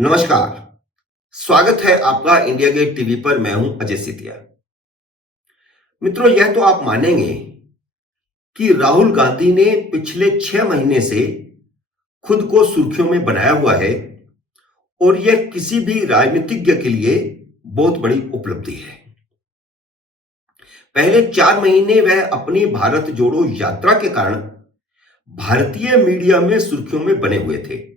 नमस्कार। स्वागत है आपका इंडिया गेट टीवी पर। मैं हूं अजय सितिया। मित्रों, यह तो आप मानेंगे कि राहुल गांधी ने पिछले 6 महीने से खुद को सुर्खियों में बनाया हुआ है और यह किसी भी राजनीतिज्ञ के लिए बहुत बड़ी उपलब्धि है। पहले 4 महीने वह अपनी भारत जोड़ो यात्रा के कारण भारतीय मीडिया में सुर्खियों में बने हुए थे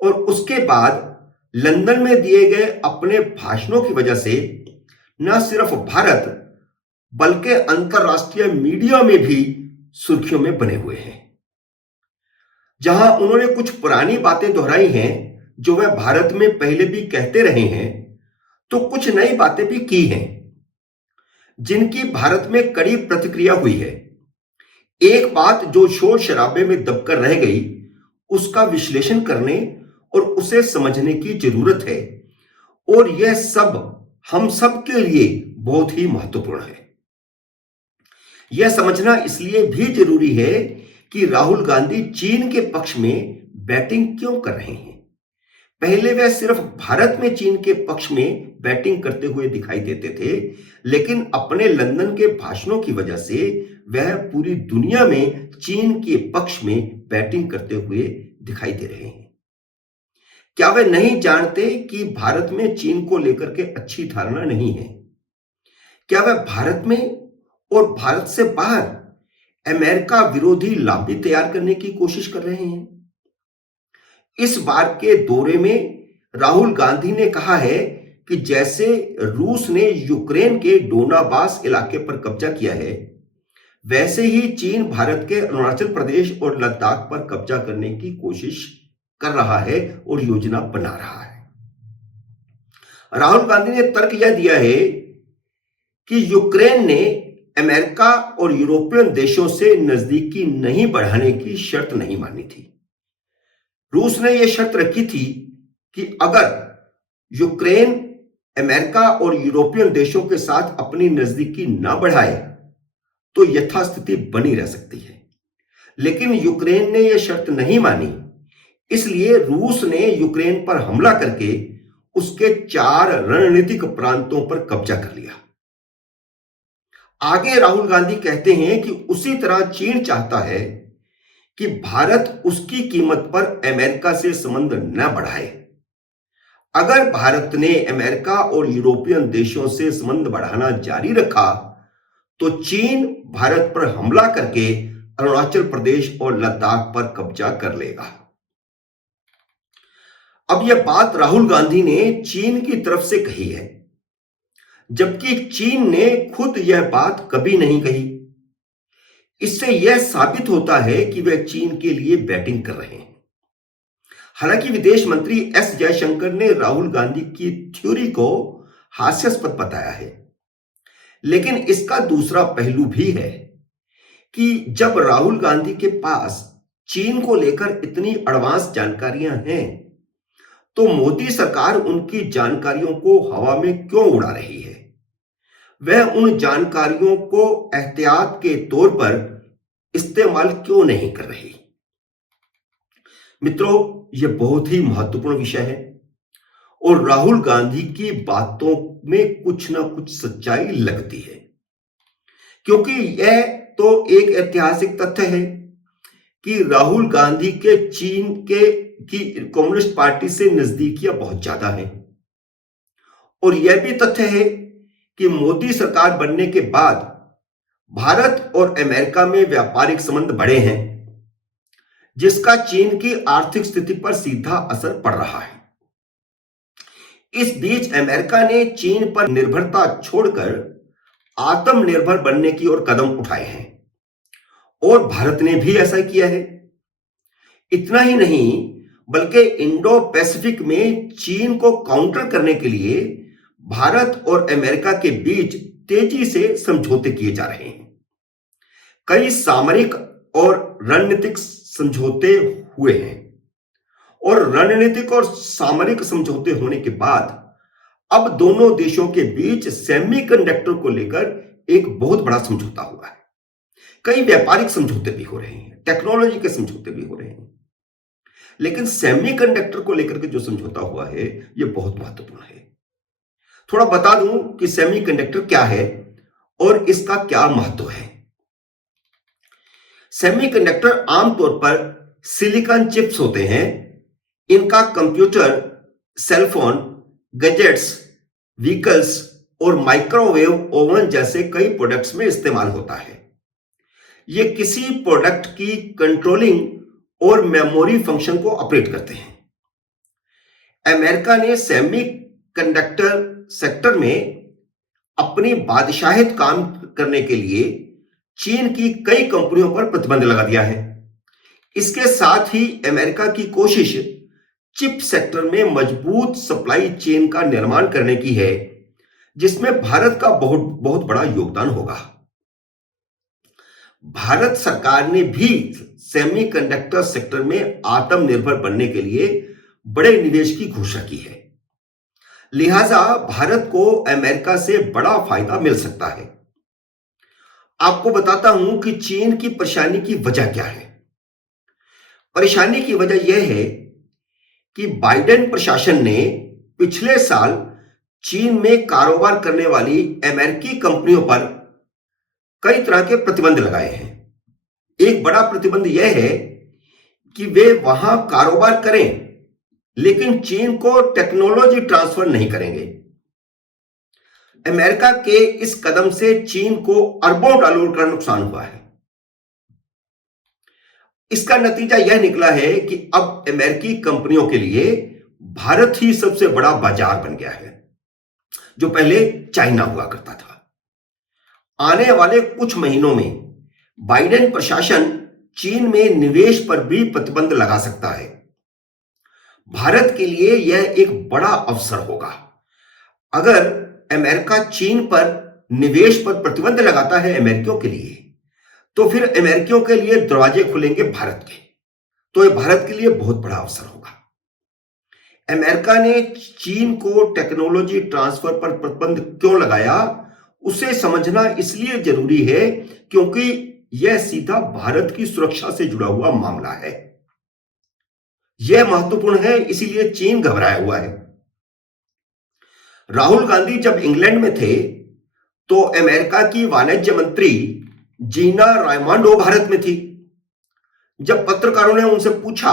और उसके बाद लंदन में दिए गए अपने भाषणों की वजह से न सिर्फ भारत बल्कि अंतरराष्ट्रीय मीडिया में भी सुर्खियों में बने हुए हैं। जहां उन्होंने कुछ पुरानी बातें दोहराई हैं जो वह भारत में पहले भी कहते रहे हैं, तो कुछ नई बातें भी की हैं जिनकी भारत में कड़ी प्रतिक्रिया हुई है। एक बात जो शोर शराबे में दबकर रह गई, उसका विश्लेषण करने और उसे समझने की जरूरत है और यह सब हम सब के लिए बहुत ही महत्वपूर्ण है। यह समझना इसलिए भी जरूरी है कि राहुल गांधी चीन के पक्ष में बैटिंग क्यों कर रहे हैं। पहले वह सिर्फ भारत में चीन के पक्ष में बैटिंग करते हुए दिखाई देते थे, लेकिन अपने लंदन के भाषणों की वजह से वह पूरी दुनिया में चीन के पक्ष में बैटिंग करते हुए दिखाई दे रहे हैं। क्या वे नहीं जानते कि भारत में चीन को लेकर के अच्छी धारणा नहीं है? क्या वह भारत में और भारत से बाहर अमेरिका विरोधी लॉबी तैयार करने की कोशिश कर रहे हैं? इस बार के दौरे में राहुल गांधी ने कहा है कि जैसे रूस ने यूक्रेन के डोनाबास इलाके पर कब्जा किया है, वैसे ही चीन भारत के अरुणाचल प्रदेश और लद्दाख पर कब्जा करने की कोशिश कर रहा है और योजना बना रहा है। राहुल गांधी ने तर्क यह दिया है कि यूक्रेन ने अमेरिका और यूरोपियन देशों से नजदीकी नहीं बढ़ाने की शर्त नहीं मानी थी। रूस ने यह शर्त रखी थी कि अगर यूक्रेन अमेरिका और यूरोपियन देशों के साथ अपनी नजदीकी ना बढ़ाए तो यथास्थिति बनी रह सकती है, लेकिन यूक्रेन ने यह शर्त नहीं मानी। इसलिए रूस ने यूक्रेन पर हमला करके उसके 4 रणनीतिक प्रांतों पर कब्जा कर लिया। आगे राहुल गांधी कहते हैं कि उसी तरह चीन चाहता है कि भारत उसकी कीमत पर अमेरिका से संबंध न बढ़ाए। अगर भारत ने अमेरिका और यूरोपियन देशों से संबंध बढ़ाना जारी रखा तो चीन भारत पर हमला करके अरुणाचल प्रदेश और लद्दाख पर कब्जा कर लेगा। अब यह बात राहुल गांधी ने चीन की तरफ से कही है, जबकि चीन ने खुद यह बात कभी नहीं कही। इससे यह साबित होता है कि वे चीन के लिए बैटिंग कर रहे हैं। हालांकि विदेश मंत्री एस जयशंकर ने राहुल गांधी की थ्योरी को हास्यास्पद बताया है, लेकिन इसका दूसरा पहलू भी है कि जब राहुल गांधी के पास चीन को लेकर इतनी एडवांस जानकारियां हैं, तो मोदी सरकार उनकी जानकारियों को हवा में क्यों उड़ा रही है? वह उन जानकारियों को एहतियात के तौर पर इस्तेमाल क्यों नहीं कर रही? मित्रों, यह बहुत ही महत्वपूर्ण विषय है और राहुल गांधी की बातों में कुछ ना कुछ सच्चाई लगती है, क्योंकि यह तो एक ऐतिहासिक तथ्य है कि राहुल गांधी के चीन की कम्युनिस्ट पार्टी से नजदीकियां बहुत ज्यादा हैं और यह भी तथ्य है कि मोदी सरकार बनने के बाद भारत और अमेरिका में व्यापारिक संबंध बढ़े हैं, जिसका चीन की आर्थिक स्थिति पर सीधा असर पड़ रहा है। इस बीच अमेरिका ने चीन पर निर्भरता छोड़कर आत्मनिर्भर बनने की ओर कदम उठाए हैं और भारत ने भी ऐसा किया है। इतना ही नहीं, बल्कि इंडो पैसिफिक में चीन को काउंटर करने के लिए भारत और अमेरिका के बीच तेजी से समझौते किए जा रहे हैं। कई सामरिक और रणनीतिक समझौते हुए हैं और रणनीतिक और सामरिक समझौते होने के बाद अब दोनों देशों के बीच सेमीकंडक्टर को लेकर एक बहुत बड़ा समझौता हुआ है। कई व्यापारिक समझौते भी हो रहे हैं, टेक्नोलॉजी के समझौते भी हो रहे हैं। लेकिन सेमीकंडक्टर को लेकर के जो समझौता हुआ है यह बहुत महत्वपूर्ण है। थोड़ा बता दूं कि सेमीकंडक्टर क्या है और इसका क्या महत्व है। सेमीकंडक्टर आमतौर पर सिलिकॉन चिप्स होते हैं। इनका कंप्यूटर, सेलफोन, गैजेट्स, व्हीकल्स और माइक्रोवेव ओवन जैसे कई प्रोडक्ट्स में इस्तेमाल होता है। यह किसी प्रोडक्ट की कंट्रोलिंग और मेमोरी फंक्शन को ऑपरेट करते हैं। अमेरिका ने सेमीकंडक्टर सेक्टर में अपनी बादशाहियत काम करने के लिए चीन की कई कंपनियों पर प्रतिबंध लगा दिया है। इसके साथ ही अमेरिका की कोशिश चिप सेक्टर में मजबूत सप्लाई चेन का निर्माण करने की है, जिसमें भारत का बहुत बहुत बड़ा योगदान होगा। भारत सरकार ने भी सेमीकंडक्टर सेक्टर में आत्मनिर्भर बनने के लिए बड़े निवेश की घोषणा की है। लिहाजा भारत को अमेरिका से बड़ा फायदा मिल सकता है। आपको बताता हूं कि चीन की परेशानी की वजह क्या है। परेशानी की वजह यह है कि बाइडेन प्रशासन ने पिछले साल चीन में कारोबार करने वाली अमेरिकी कंपनियों पर कई तरह के प्रतिबंध लगाए हैं। एक बड़ा प्रतिबंध यह है कि वे वहां कारोबार करें, लेकिन चीन को टेक्नोलॉजी ट्रांसफर नहीं करेंगे। अमेरिका के इस कदम से चीन को अरबों डॉलर का नुकसान हुआ है। इसका नतीजा यह निकला है कि अब अमेरिकी कंपनियों के लिए भारत ही सबसे बड़ा बाजार बन गया है, जो पहले चाइना हुआ करता था। आने वाले कुछ महीनों में बाइडेन प्रशासन चीन में निवेश पर भी प्रतिबंध लगा सकता है। भारत के लिए यह एक बड़ा अवसर होगा। अगर अमेरिका चीन पर निवेश पर प्रतिबंध लगाता है अमेरिकियों के लिए, तो फिर अमेरिकियों के लिए दरवाजे खुलेंगे भारत के। तो यह भारत के लिए बहुत बड़ा अवसर होगा। अमेरिका ने चीन को टेक्नोलॉजी ट्रांसफर पर प्रतिबंध क्यों लगाया, उसे समझना इसलिए जरूरी है क्योंकि यह सीधा भारत की सुरक्षा से जुड़ा हुआ मामला है। यह महत्वपूर्ण है, इसीलिए चीन घबराया हुआ है। राहुल गांधी जब इंग्लैंड में थे तो अमेरिका की वाणिज्य मंत्री जीना रायमोंडो भारत में थी। जब पत्रकारों ने उनसे पूछा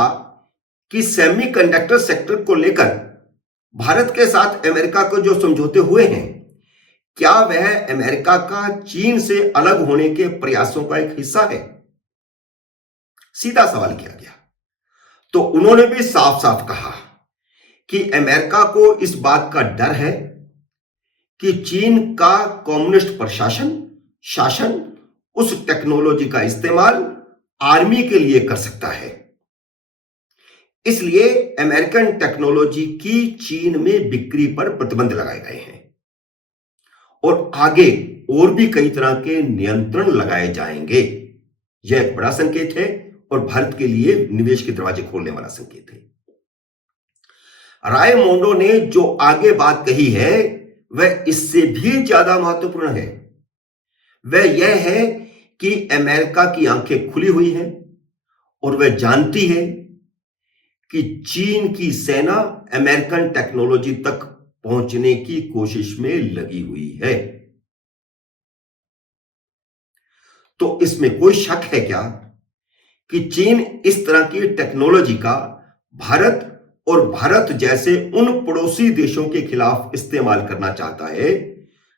कि सेमीकंडक्टर सेक्टर को लेकर भारत के साथ अमेरिका को जो समझौते हुए हैं, क्या वह अमेरिका का चीन से अलग होने के प्रयासों का एक हिस्सा है, सीधा सवाल किया गया। तो उन्होंने भी साफ साफ कहा कि अमेरिका को इस बात का डर है कि चीन का कम्युनिस्ट शासन उस टेक्नोलॉजी का इस्तेमाल आर्मी के लिए कर सकता है। इसलिए अमेरिकन टेक्नोलॉजी की चीन में बिक्री पर प्रतिबंध लगाए गए हैं और आगे और भी कई तरह के नियंत्रण लगाए जाएंगे। यह एक बड़ा संकेत है और भारत के लिए निवेश के दरवाजे खोलने वाला संकेत है। रायमोंडो ने जो आगे बात कही है वह इससे भी ज्यादा महत्वपूर्ण है। वह यह है कि अमेरिका की आंखें खुली हुई हैं और वह जानती है कि चीन की सेना अमेरिकन टेक्नोलॉजी तक पहुंचने की कोशिश में लगी हुई है। तो इसमें कोई शक है क्या कि चीन इस तरह की टेक्नोलॉजी का भारत और भारत जैसे उन पड़ोसी देशों के खिलाफ इस्तेमाल करना चाहता है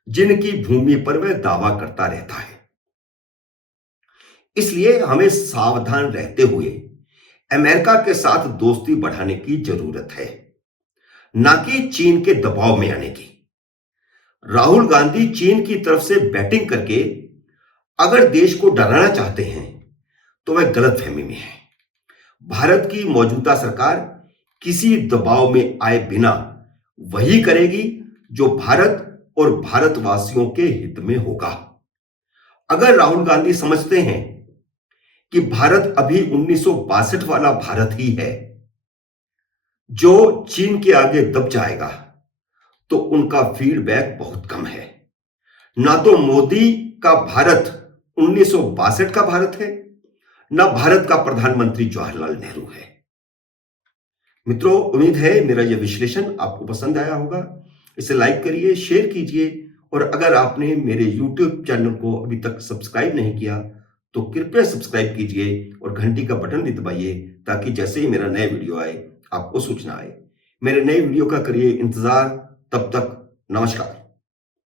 जिनकी भूमि पर वह दावा करता रहता है। इसलिए हमें सावधान रहते हुए अमेरिका के साथ दोस्ती बढ़ाने की जरूरत है, ना कि चीन के दबाव में आने की। राहुल गांधी चीन की तरफ से बैटिंग करके अगर देश को डराना चाहते हैं तो वह गलतफहमी में है। भारत की मौजूदा सरकार किसी दबाव में आए बिना वही करेगी जो भारत और भारतवासियों के हित में होगा। अगर राहुल गांधी समझते हैं कि भारत अभी 1962 वाला भारत ही है जो चीन के आगे दब जाएगा, तो उनका फीडबैक बहुत कम है। ना तो मोदी का भारत 1962 का भारत है, ना भारत का प्रधानमंत्री जवाहरलाल नेहरू है। मित्रों, उम्मीद है मेरा यह विश्लेषण आपको पसंद आया होगा। इसे लाइक करिए, शेयर कीजिए और अगर आपने मेरे YouTube चैनल को अभी तक सब्सक्राइब नहीं किया तो कृपया सब्सक्राइब कीजिए और घंटी का बटन भी दबाइए ताकि जैसे ही मेरा नया वीडियो आए आपको सूचना आए। मेरे नए वीडियो का करिए इंतजार। तब तक नमस्कार।